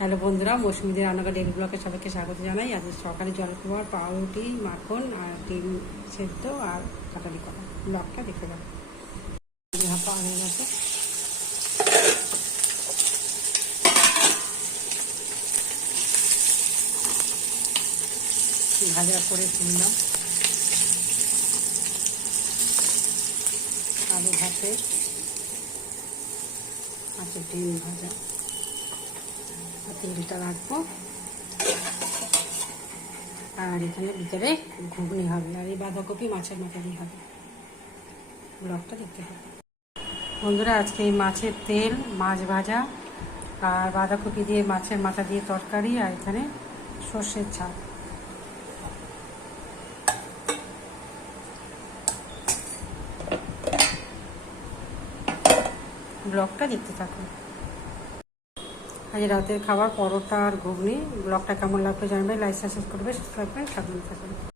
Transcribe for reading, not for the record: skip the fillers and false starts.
Hello বন্ধুরা, মৌসুমীদের রান্নাঘর daily ব্লগে সবাইকে স্বাগত জানাই। আজ সকালে জলখাবার পাউরুটি, মাখন আর ডিম সেদ্ধ আর কাটালি করা। ব্লগটা দেখে যাবো। পাওয়া হয়ে গেছে, ভাজা করে তুললাম। আলু ভাতে আছে, ডিম ভাজা, 3 লিটার রাখবো। আর এখানে ভিতরে ঘুগনি হবে, আর এই বাঁধাকপি মাছের মাথা দিয়ে হবে। ব্লগটা দেখতে হবে বন্ধুরা। আজকে এই মাছের তেল, মাছ ভাজা আর বাঁধাকপি দিয়ে মাছের মাথা দিয়ে তরকারি, আর এখানে সর্ষের ঝাল। ব্লগটা দেখতে থাকুন। আজ রাতের খাবার পরোটা আর ঘুগনি। ব্লগটা কেমন লাগবে জানবে, লাইক সাবস্ক্রাইব করবে, সাবস্ক্রাইব করে থাকবেন।